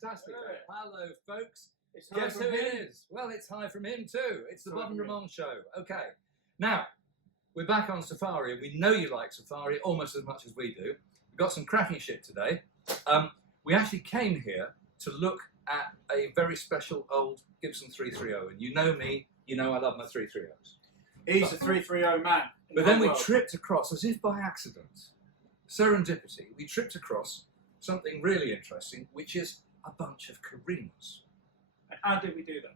Fantastic. Hello, folks. Guess who it is? Well, it's hi from him too. It's the Bob and Ramon show. Okay. Now, we're back on Safari, and we know you like Safari almost as much as we do. We've got some cracking shit today. We actually came here to look at a very special old Gibson 330, and you know me, you know I love my 330s. He's a 330 man. But then we tripped across, as if by accident, serendipity, we tripped across something really interesting, which is a bunch of Korinas. And how did we do that?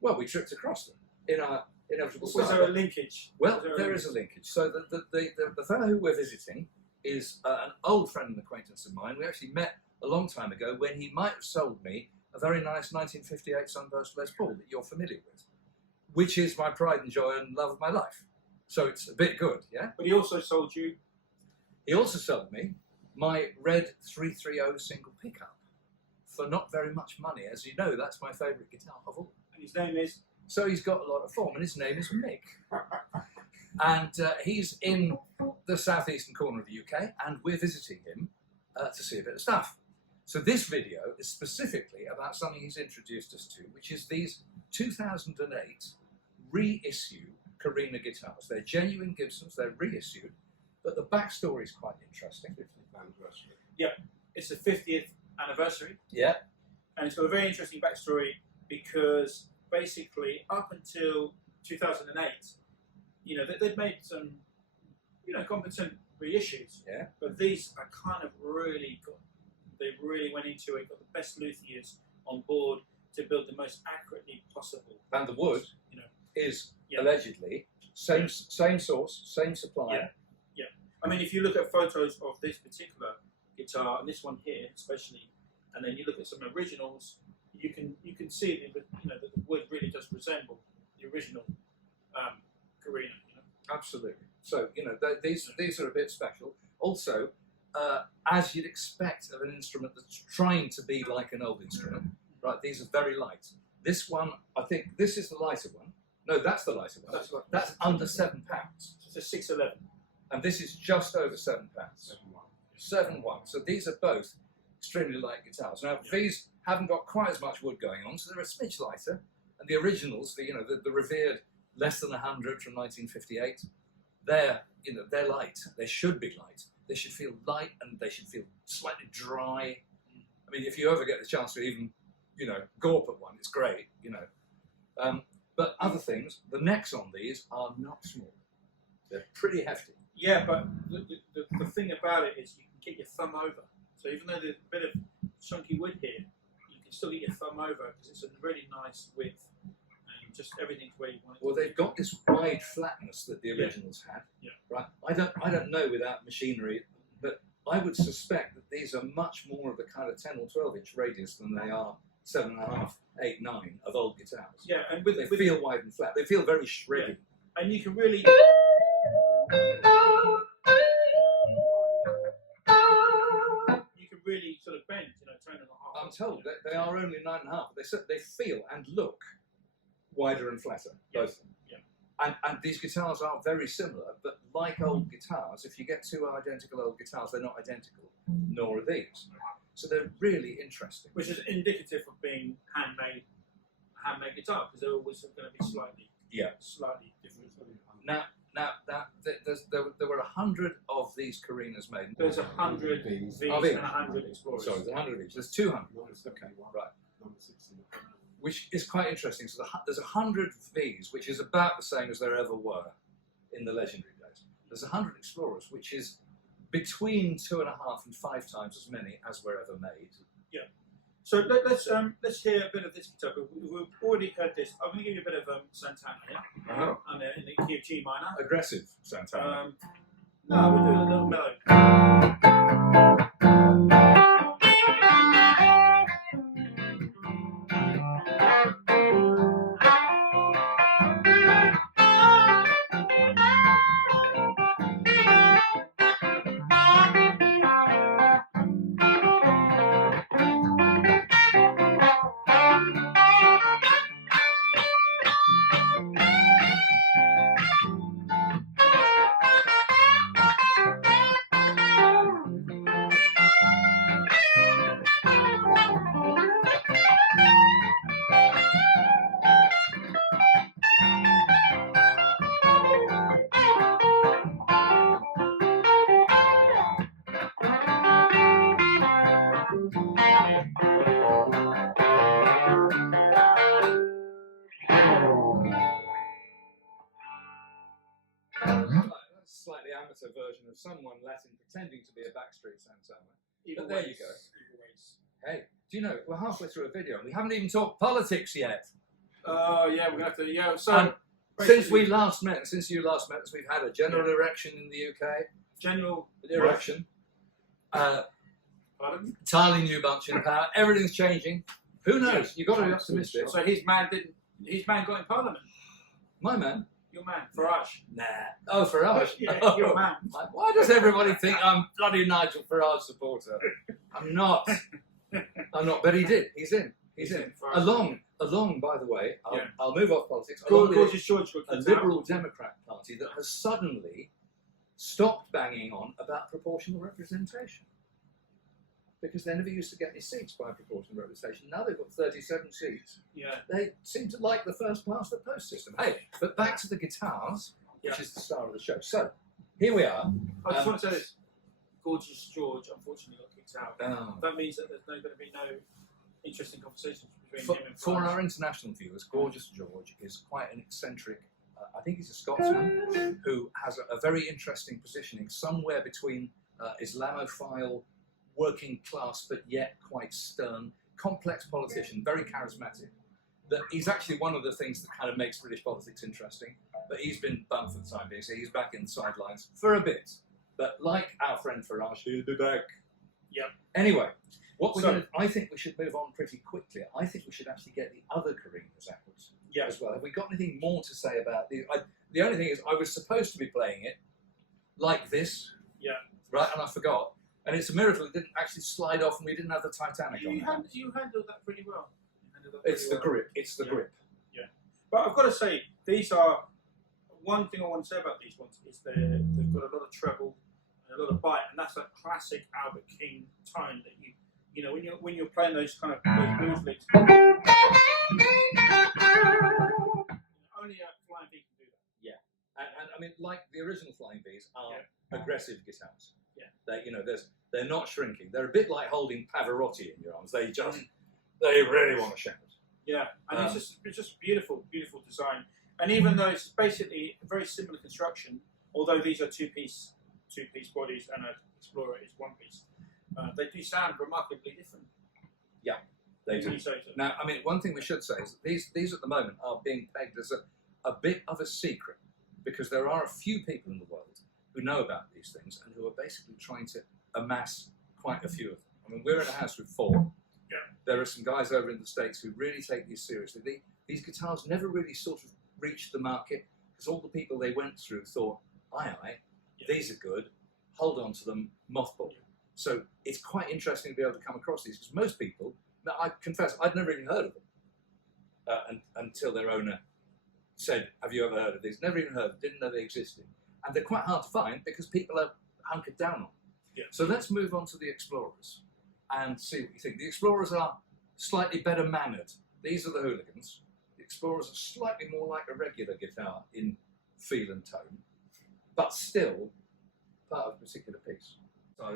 Well, we tripped across them in our inevitable style. Was there a linkage? Well, there is a linkage. So the fellow who we're visiting is an old friend and acquaintance of mine. We actually met a long time ago when he might have sold me a very nice 1958 Sunburst Les Paul that you're familiar with, which is my pride and joy and love of my life. So it's a bit good, yeah? But he also sold you? He also sold me my red 330 single pickup for not very much money. As you know, that's my favourite guitar of all. And his name is? So he's got a lot of form, and his name is Mick. And he's in the southeastern corner of the UK, and we're visiting him to see a bit of stuff. So this video is specifically about something he's introduced us to, which is these 2008 reissue Karina guitars. They're genuine Gibsons, they're reissued, but the backstory is quite interesting. 50th anniversary. Yeah, it's the 50th anniversary. Yeah. And it's got a very interesting backstory because basically up until 2008, you know, they'd made some, you know, competent reissues. Yeah. But these are kind of really got, they really went into it, got the best luthiers on board to build the most accurately possible. And the wood, you know, is allegedly same source, same supplier. Yeah. Yeah. I mean, if you look at photos of this particular guitar and this one here, especially, and then you look at some originals, you can see that, you know, that the wood really does resemble the original Karina. You know? Absolutely. So you know these are a bit special. Also, as you'd expect of an instrument that's trying to be like an old instrument, right? These are very light. This one, I think, this is the lighter one. No, that's the lighter one. That's under £7. So it's a 611. And this is just over £7. 7.1. So these are both extremely light guitars. Now these haven't got quite as much wood going on, so they're a smidge lighter. And the originals, the revered less than 100 from 1958, they're light. They should be light. They should feel light and they should feel slightly dry. I mean, if you ever get the chance to even, gawp at one, it's great, But other things, the necks on these are not small. They're pretty hefty. Yeah, but the thing about it is you can get your thumb over. So even though there's a bit of chunky wood here, you can still get your thumb over because it's a really nice width and just everything's where you want it. Well, they've got this wide flatness that the originals had. Yeah. Right. I don't know without machinery, but I would suspect that these are much more of the kind of 10 or 12 inch radius than they are 7.5, 8, 9 of old guitars. Yeah, and they feel wide and flat. They feel very shreddy. Yeah. And you can really. You can really sort of bend, tone and a half. I'm told that they are only 9.5. They feel and look wider and flatter, both of them. Yeah. And these guitars are very similar, but like old guitars, if you get two identical old guitars, they're not identical, nor are these. So they're really interesting. Which is indicative of being handmade guitar, because they're always going to be slightly different. There were 100 of these Korinas made. There's 100 V's and 100 Explorers. Sorry, there's 100 of each. There's 200. Okay, right. Which is quite interesting. So there's 100 V's, which is about the same as there ever were in the legendary days. There's 100 Explorers, which is between 2.5 and 5 times as many as were ever made. Yeah. So let's hear a bit of this guitar. We've already heard this. I'm going to give you a bit of Santana here, in the key of G minor. Aggressive Santana. No, we're doing a little mellow. Slightly amateur version of someone Latin pretending to be a backstreet Santana. But there you go. Hey, do you know, we're halfway through a video and we haven't even talked politics yet. Oh, yeah, we're going to have to, yeah. So, since you last met us, we've had a general election in the UK. General election. Entirely new bunch in power. Everything's changing. Who knows? You've got to be optimistic. So his man got in Parliament. My man? Your man, Farage. Nah. Oh, Farage? Yeah, your man. Why does everybody think I'm bloody Nigel Farage supporter? I'm not. But he did. He's in. Along, by the way, I'll move off politics. A Liberal Democrat Party that has suddenly stopped banging on about proportional representation. Because they never used to get any seats by proportional representation. Now they've got 37 seats. Yeah. They seem to like the first past the post system. Hey, but back to the guitars, which is the star of the show. So, here we are. I just want to say this. Gorgeous George unfortunately got kicked out. That means that there's going to be no interesting conversations between him and For our international viewers, Gorgeous George is quite an eccentric, I think he's a Scotsman, who has a very interesting positioning somewhere between Islamophile, working class, but yet quite stern, complex politician, very charismatic. That he's actually one of the things that kind of makes British politics interesting, but he's been bumped for the time being, so he's back in the sidelines for a bit. But like our friend Farage, he'll be back. Yep. Anyway, I think we should move on pretty quickly. I think we should actually get the other Korinas out as well. Have we got anything more to say about these? The only thing is, I was supposed to be playing it like this, right, and I forgot. And it's a miracle it didn't actually slide off and we didn't have the Titanic on. You handled that pretty well. It's the grip. It's the grip. Yeah. But I've got to say, these are, one thing I want to say about these ones is they've got a lot of treble and a lot of bite, and that's a classic Albert King tone that you know when you're playing those kind of blues licks. Only a Flying V can do that. Yeah. And I mean, like the original Flying V's are aggressive guitars. Yeah. They're not shrinking. They're a bit like holding Pavarotti in your arms. They really want to shout. Yeah, and it's just beautiful design. And even though it's basically a very similar construction, although these are two-piece bodies and an Explorer is one piece, they do sound remarkably different. Yeah, they do. Now, I mean, one thing we should say is that these at the moment are being pegged as a bit of a secret, because there are a few people in the world who know about these things and who are basically trying to amass quite a few of them. I mean, we're in a house with 4. Yeah. There are some guys over in the States who really take these seriously. These guitars never really sort of reached the market because all the people they went through thought, these are good, hold on to them, mothball. Yeah. So it's quite interesting to be able to come across these because most people, now I confess, I'd never even heard of them until their owner said, have you ever heard of these? Never even heard, didn't know they existed. And they're quite hard to find because people are hunkered down on. Yeah. So let's move on to the Explorers and see what you think. The Explorers are slightly better mannered. These are the hooligans. The Explorers are slightly more like a regular guitar in feel and tone, but still part of a particular piece. So,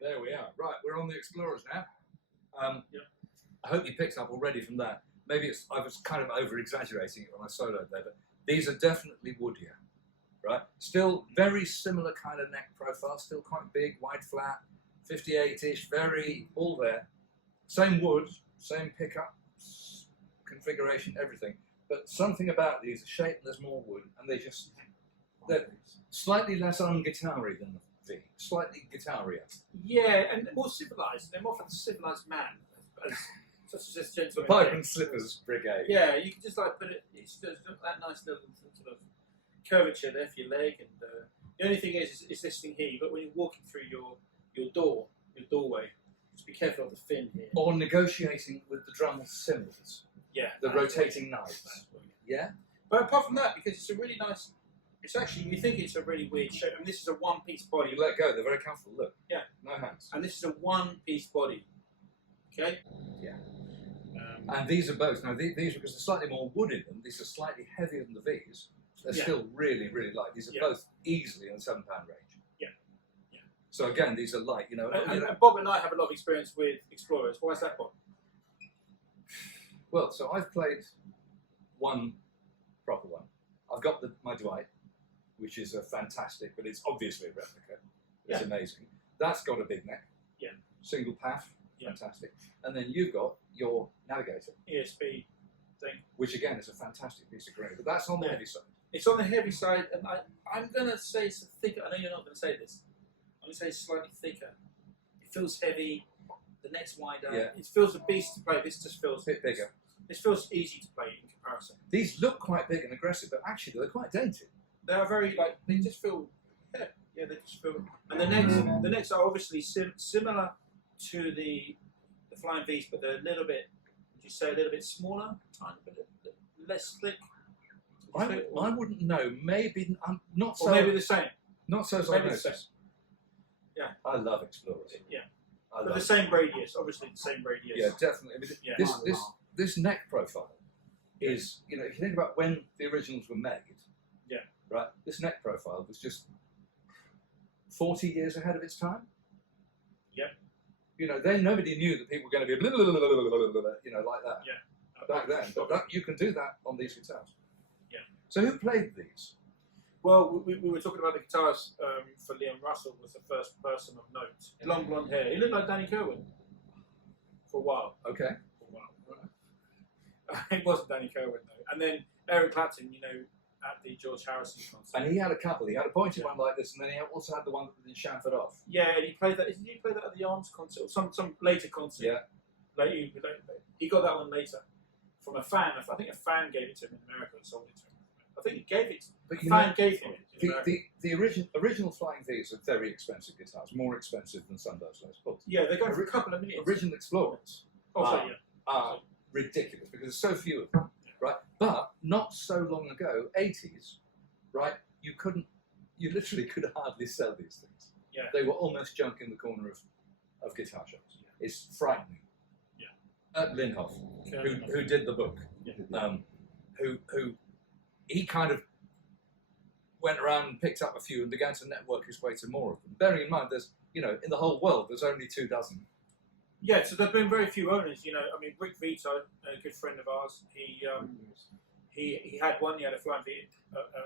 there we are. Right, we're on the Explorers now. I hope you picked up already from that. Maybe I was kind of over-exaggerating it when I soloed there, but these are definitely woodier, right? Still very similar kind of neck profile, still quite big, wide flat, 58-ish, very all there. Same wood, same pickup, configuration, everything. But something about these, the shape, there's more wood, and they're slightly less un-guitar-y than the V, slightly guitar-ier. Yeah, and more civilised. They're more for the civilised man, such as this The gentleman. Pipe and Slippers Brigade. Yeah, you can just like put it. It's just that nice little sort of curvature there for your leg, and the only thing is this thing here. But when you're walking through your doorway, just be careful of the fin here. Or negotiating with the drum cymbals, Yeah, the rotating knives. Yeah? But apart from that, because it's a really nice. It's actually, you think it's a really weird shape. I mean, this is a one-piece body. You let go, they're very comfortable. Look. Yeah. No hands. And this is a one-piece body. Okay? Yeah. And these are both. Now, these, because they're slightly more wood in them, these are slightly heavier than the V's. They're still really, really light. These are both easily in the £7 range. Yeah. Yeah. So again, these are light, you know. And Bob and I have a lot of experience with Explorers. Why is that, Bob? Well, so I've played one proper one. I've got my Dwight, which is a fantastic, but it's obviously a replica. It's amazing. That's got a big neck. Yeah. Single path. Fantastic. And then you've got your Navigator. ESP thing. Which again is a fantastic piece of green, but that's on the heavy side. It's on the heavy side, and I'm going to say it's thicker. I know you're not going to say this. I'm going to say it's slightly thicker. It feels heavy. The neck's wider. Yeah. It feels a beast to play. This just feels a bit bigger. This feels easy to play in comparison. These look quite big and aggressive, but actually they're quite dainty. They are very they just feel they just feel. And the necks are obviously similar to the Flying V's, but they're a little bit. Would you say a little bit smaller, tiny bit less thick? I wouldn't know. Maybe I'm not so. Or maybe the same. Not so. Maybe the same. Yeah, I love Explorers. Yeah, but the same radius, obviously the same radius. Yeah, definitely. I mean, this neck profile is, you know, if you think about when the originals were made. Yeah. Right. This neck profile was just 40 years ahead of its time. Yeah. You know, then nobody knew that people were going to be, blah, blah, blah, blah, blah, blah, you know, like that. Yeah. Back then, but you can do that on these guitars. Yeah. So who played these? Well, we were talking about the guitars for Liam Russell was the first person of note. Long blonde hair. He looked like Danny Kerwin for a while. Okay. For a while. It wasn't Danny Kerwin though. And then Eric Clapton, you know, at the George Harrison concert. And he had a couple. He had a pointed one like this, and then he also had the one that was in Shamford Off. Yeah, and he played that. Did he play that at the Arms concert or some later concert? Yeah. Later, he got that one later from a fan. I think a fan gave it to him in America and sold it to him. I think he gave it. But a fan gave him it. The original Flying V's are very expensive guitars, more expensive than some of those Les Pauls. Yeah, they go for a couple of millions. Original Explorers Also, are ridiculous because there's so few of them, right? But not so long ago, 80s, right? You literally could hardly sell these things. Yeah. They were almost junk in the corner of guitar shops. Yeah. It's frightening. Yeah. Linhoff, who did the book, who he kind of went around and picked up a few and began to network his way to more of them. Bearing in mind, there's, you know, in the whole world, there's only 24. Yeah, so there've been very few owners. You know, I mean, Rick Vito, a good friend of ours, he had one. He had a Flying V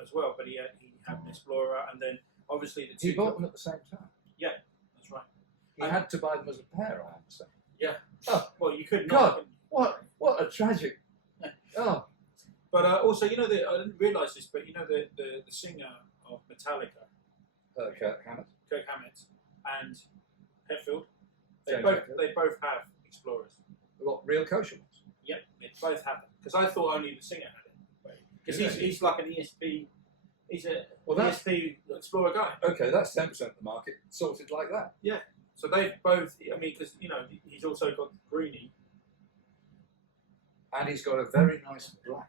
as well, but he had an Explorer, and then obviously the two. He bought them at the same time. Yeah, that's right. He had to buy them as a pair, I understand. Yeah. Oh, well, you couldn't. God, what a tragic. Oh. But also, you know, I didn't realise this, but you know, the singer of Metallica, Kirk Hammett, and Hetfield, they James both have Explorers. What, real kosher ones? Yep, they both have them. Because I thought only the singer had it. Because he's like an ESP. He's a ESP Explorer guy. Okay, that's 10% of the market sorted like that. Yeah. So they've both. I mean, because you know, he's also got the Greenie. And he's got a very nice black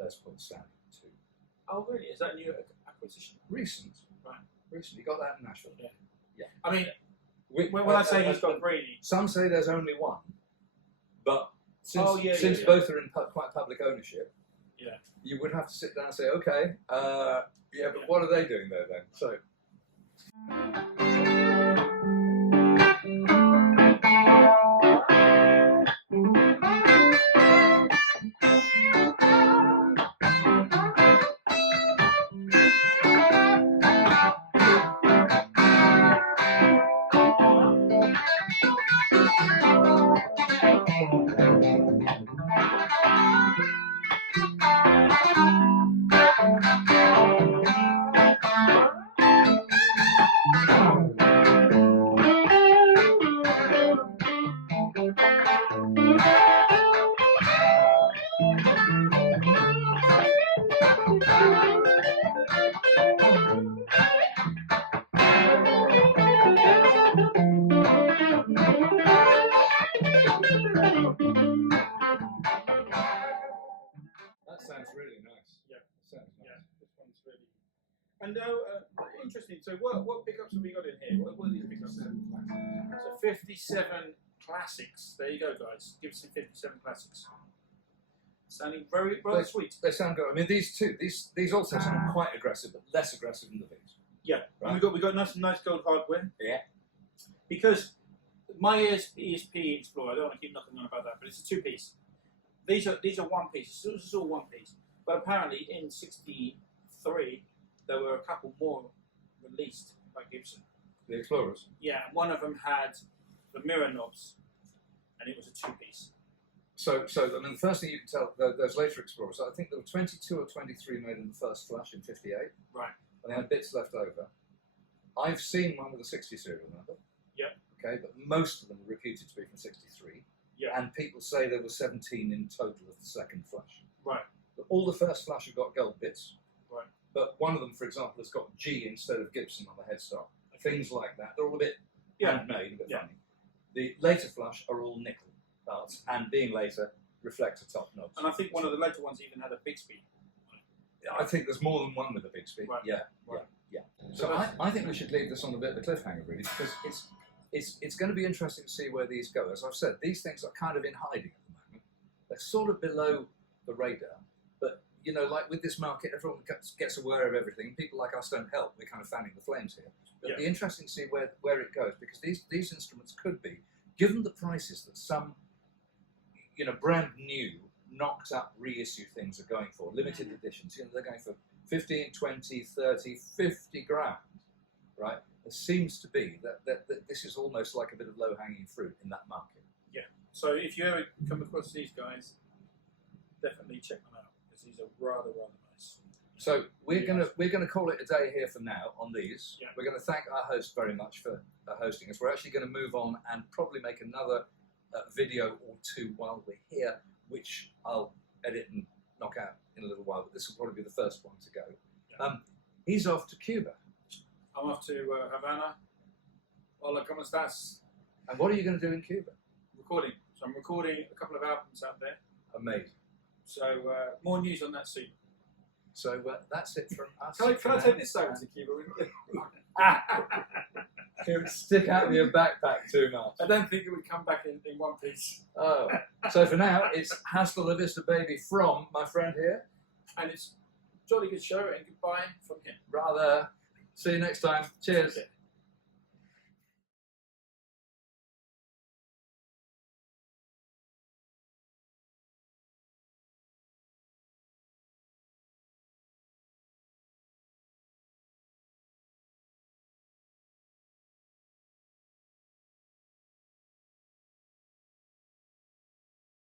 Les Paul standing too. Oh, really? Is that a new acquisition? Recent. Right. Recent. He got that in Nashville. Yeah. Yeah. I mean, when I say he's got Greenie, some say there's only one, but since yeah. both are in quite public ownership, yeah, you would have to sit down and say, okay, but what are they doing there then? So. Sounds really nice. Yeah. Sounds nice. Yeah, this one's really. And interesting. So what pickups have we got in here? What are these pickups? So 57 classics. There you go, guys. Gibson 57 classics. Sounding very rather sweet. They sound good. I mean, these also sound quite aggressive, but less aggressive than the V's. Yeah, right. And we got nice gold hardware. Yeah. Because my ESP Explorer, I don't want to keep knocking on about that, but it's a two-piece. These are one piece. This is all one piece. But apparently in '63 there were a couple more released by Gibson. The Explorers. Yeah, one of them had the mirror knobs, and it was a two-piece. So I mean, the first thing you can tell, those later Explorers, I think there were 22 or 23 made in the first flush in '58. Right. And they had bits left over. I've seen one with a 60 serial number. Yep. Okay, but most of them are reputed to be from '63. Yeah. And people say there were 17 in total of the second flush. Right. But all the first flush have got gold bits. Right. But one of them, for example, has got G instead of Gibson on the headstock. Things like that. They're all a bit handmade, a bit funny. The later flush are all nickel parts, and being later, reflector top knobs. And I think one of the later ones even had a Bixby. I think there's more than one with a Bixby. Right. Yeah. Right. Yeah. So I think we should leave this on a bit of a cliffhanger, really, because it's going to be interesting to see where these go. As I've said, these things are kind of in hiding at the moment. They're sort of below the radar, but you know, like with this market, everyone gets aware of everything. People like us don't help. We're kind of fanning the flames here. It'll be interesting to see where it goes, because these instruments could be, given the prices that some, you know, brand new, knocked up reissue things are going for, limited editions, you know, they're going for 15, 20, 30, 50 grand, right? It seems to be that this is almost like a bit of low-hanging fruit in that market. Yeah. So if you ever come across these guys, definitely check them out because these are rather nice. So we're gonna call it a day here for now on these. Yeah. We're going to thank our host very much for hosting us. We're actually going to move on and probably make another video or two while we're here, which I'll edit and knock out in a little while. But this will probably be the first one to go. Yeah. He's off to Cuba. I'm off to Havana. Hola, ¿cómo estás? And what are you going to do in Cuba? Recording. So I'm recording a couple of albums out there. Amazing. So more news on that soon. So that's it from us. Can I take this over to Cuba? Stick out of your backpack too much. I don't think it would come back in one piece. Oh. So for now, it's Hasta la Vista Baby from my friend here. And it's a jolly good show, and goodbye from him. Rather. See you next time. Cheers. Okay.